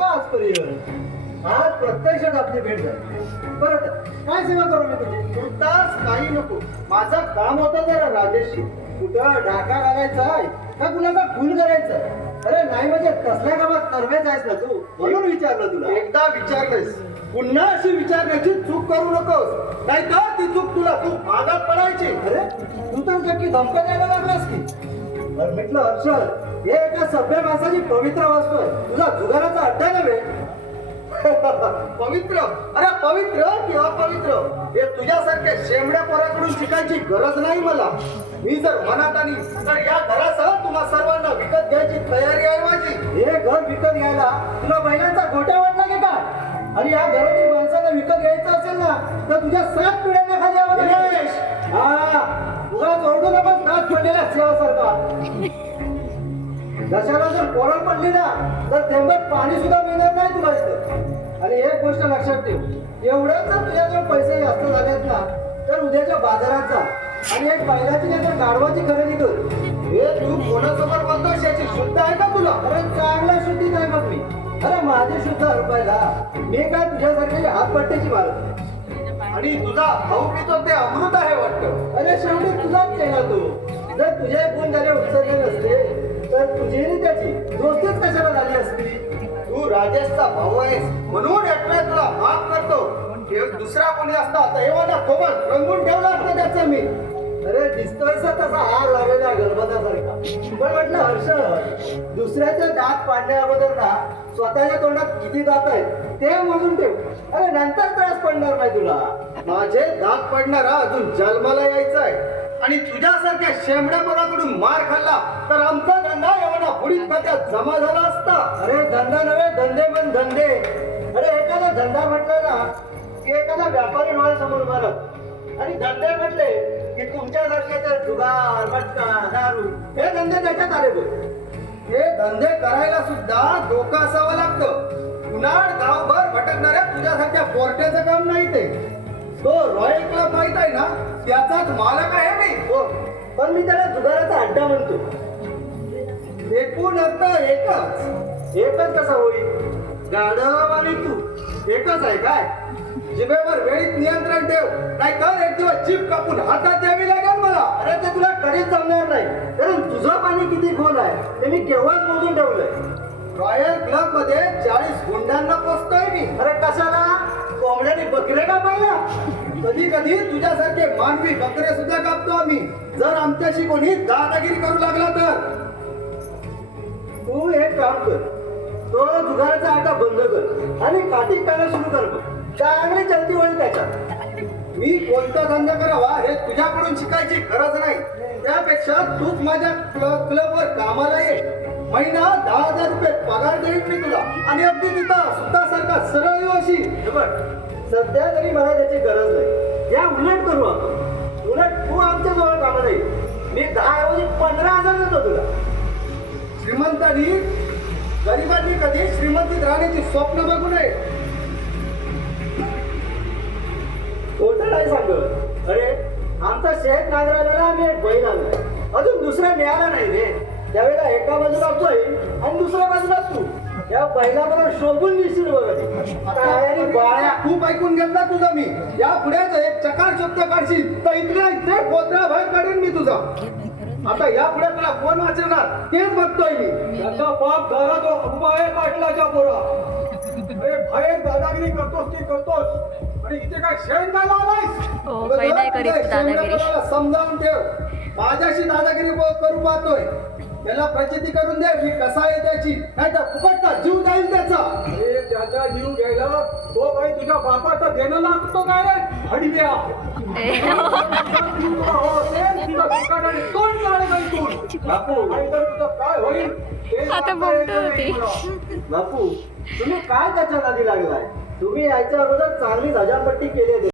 नको आजपर्यंत. आज प्रत्यक्षात आपली भेट झाली. परत काय सेवा करू मी तुझी? तुर्तास काही नको. माझं काम होतं जरा राजेशशी. कुठं ढाका घालायचा आहे का कुणाचा खून करायचा? अरे नाही म्हणजे तसल्या कामात तरवेच आहेस ना तू, म्हणून विचारलं तुला. एकदा विचारलंस, पुन्हा अशी विचारण्याची चूक करू नकोस, नाही तर ती चूक तुला तू भागात पडायची. अरे तू तर नक्की धमका द्यायला लागलास की. अरे म्हटलं हर्षद, हे एका सभ्य माणसाची पवित्र वस्तू आहे, तुझा जुगाराचा अड्डा नव्हे. पवित्र? अरे पवित्र की अपवित्र हे तुझ्यासारख्या शेंबड्या पोराकडून शिकायची गरज नाही मला. मी जर मनात आली तर या घरासह तुम्हा सर्वांना विकत घ्यायची तयारी आहे माझी. हे घर विकत घ्यायला तुला महिन्यांचा गोट्या वाटला की काय? आणि या घरातील माणसाला विकत घ्यायचं असेल ना तर तुझ्या 7 पिढ्यांना खाली यावं लागेल. हा तुला जोडू नकोस नाच ठेवलेल्या सेवासारखा. दशाला जर कोरड पडली ना तर थेंबत पाणी सुद्धा मिळणार नाही तुला इथं. आणि एक गोष्ट लक्षात ठेव, एवढ्याच जर तुझ्याजवळ पैसे जास्त झालेत ना तर उद्याच्या बाजारात जा आणि एक बैलाची नाही तर गाढवाची खरेदी कर. हे तू कोणासमोर बोलतोस याची शुद्ध आहे का तुला? अरे चांगला शुद्धीच आहे मग मी. अरे माझी शुद्ध हरपायला मी काय तुझ्यासारखी हातपट्ट्याची मारत. आणि तुझा भाऊ पितो ते अमृत आहे वाटतं. अरे शेवटी तुझाच केला तो. जर तुझे गुण झाले उत्सर्ग नसते तर तुझी त्याची दोस्तीच कशाला झाली असती? तू राजेशचा भाऊ आहेस म्हणून एकट्या तुला माफ करतो. दुसरा कोणी असता तर एवढा खोबत रंगून ठेवला असता त्याचं मी. अरे दिसतोयसा तसा हार लावलेला गणपतासारखा. पण म्हटलं हर्ष, दुसऱ्याचे दात पाडण्या अगोदर ना स्वतःच्या तोंडात किती दात आहेत ते मोजून ठेव. अरे नंतर त्रास पडणार नाही तुला. माझे दात पडणारा अजून जन्माला यायचा आहे. आणि तुझ्यासारख्या शेंबड्या पोराकडून मार खाल्ला तर आमचा धंदा एवढा बुडीत खात्यात जमा झाला असता. अरे धंदा नव्हे, धंदे पण धंदे. अरे एखादा धंदा म्हटलं ना की एखादा व्यापारी डोळ्यासमोर मारत आणि धंदे म्हटले की तुमच्यासारखे तर जुगार, मटका, दारू हे धंदे त्याच्यात आले बघ. हे धंदे करायला सुद्धा डोकं असावं लागतं. उन्हाळ गावभर भटकणाऱ्या तुझ्यासारख्या पोरट्याचं काम नाही ते. तो रॉयल क्लब माहित आहे ना, त्याचाच मालक आहे मी. हो, पण मी त्याला जुगाराचा अड्डा म्हणतो. एकूण अर्थ एकच. एकच कसा होईल? गाढव आणि तू एकच आहे काय? जिभेवर वेळीत नियंत्रण ठेव, नाहीतर एक दिवस जीभ कापून हातात द्यावी लागेल मला. अरे ते तुला कधीच जमणार नाही, कारण तुझं पाणी किती खोल आहे ते मी केव्हाच मोजून ठेवलंय. रॉयल क्लब मध्ये 40 गुंडांना पोचतोय मी. अरे कशाला? कोंबड्याने बकरे का पाहिला? कधी कधी तुझ्यासारखे मानवी बकरे सुद्धा कापतो आम्ही, जर आमच्याशी कोणी दादागिरी करू लागला तर. तू एक काम कर, तो जुगाराचा आटा बंद कर आणि काठी काढणं सुरू कर. चांगली चलती होईल त्याच्यात. मी कोणता धंदा करावा हे तुझ्याकडून शिकायची गरज नाही. त्यापेक्षा तूच माझ्या क्लबवर कामाला ये. महिना 10,000 रुपये पगार देईन मी तुला आणि अगदी तिथं सुद्धासारखा सरळ योशी. सध्या तरी मला त्याची गरज नाही. या उलट करू आपण. उलट तू आमच्या जवळ कामाला येईल. मी 10 ऐवजी 15,000 देतो तुला. श्रीमंतांनी गरिबांनी कधी श्रीमंतीत राहण्याची स्वप्न बघू नये. खोटं नाही सांगत. अरे आमचा शेत नांगरायला आम्ही एक बैल आणलाय, अजून दुसरा मिळाला नाही रे. त्यावेळेला एका बाजूला बैल आणि दुसऱ्या बाजूला तू. या बैलाबरोबर शोभून दिसशील बघा. बाळ्या खूप ऐकून घेतला तुझा मी. या पुढेच एक चकार शब्द काढशील तर इथे पोत्रा बाहेर काढीन मी तुझा. आता या पुढे तुला कोण वाचवणार तेच बघतोय मी. त्याचा बाप झाला तो उभा आहे पाटलाच्या पोरा. अरे बाहेर दादागिरी करतोस ती करतोस आणि इथे काय शेण काय लावलायस? समजावून ठेव. माझ्याशी दादागिरी करू पाहतोय. त्याला प्रचिती करून दे मी कसा आहे त्याची, नाही तर फुकटचा जीव जाईल त्याचा. अरे त्याचा जीव घ्यायला तो काही तुझ्या बापाचा देणं लागतो काय रे हडव्या? काय होईल बापू? तुम्ही काय त्याच्या नादी लागलाय? तुम्ही यायच्या अगोदर चांगली हजामपट्टी केली.